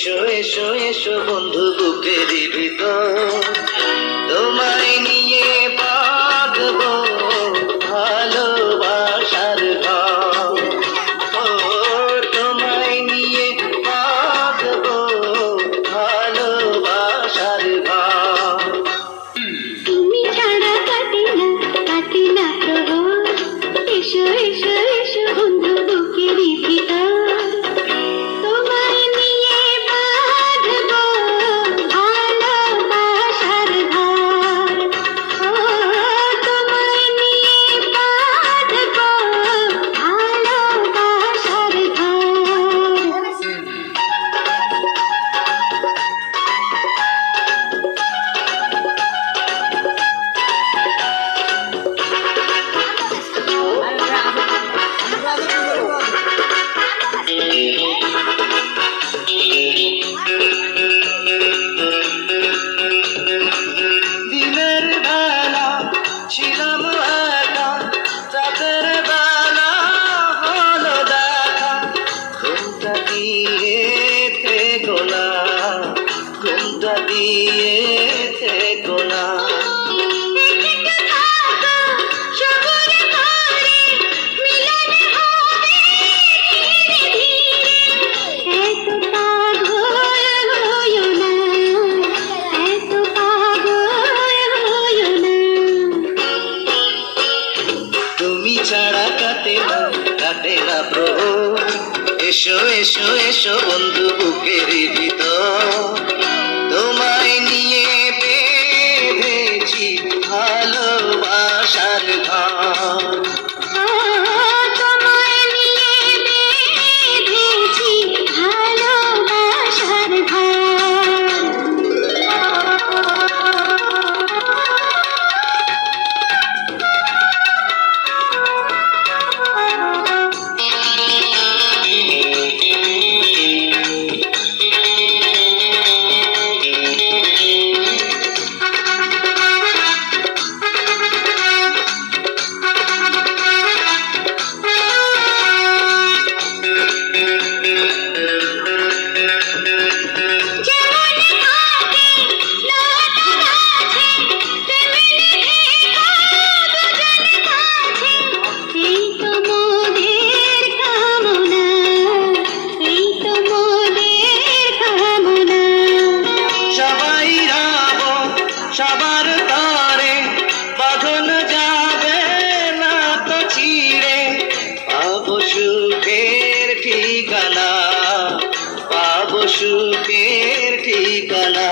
এসো এসো এসো বন্ধু বুকের ভিতর, তোমায় নিয়ে বাঁধবো ভালোবাসার ঘর। ও তোমায় নিয়ে বাঁধবো ভালোবাসার ঘর। তুমি ছাড়া কাটে না প্রহর। এসো এসো এসো বন্ধু বুকের ভিতর, তোমায় নিয়ে বাঁধবো ভালোবাসার ঘর। ও তোমায় নিয়ে বাঁধবো ভালোবাসার ঘর। দিনের বেলা ছিলাম একা, রাতের বেলা হলো দেখা। ঘুমটা দিয়ে থেকো না, ঘুমটা দিয়ে থেকো না। তুমি ছাড়া কাটে না প্রহর। এসো এসো এসো বন্ধু বুকের ভিতর, তোমায় নিয়ে বেঁধেছি ভালোবাসার ঘর। ভালোবাসার ঘর। সবাই রব সবার তরে, বাঁধন যাবে না তো ছিঁড়ে। পাবো সুখের ঠিকানা, পাবো সুখের ঠিকানা।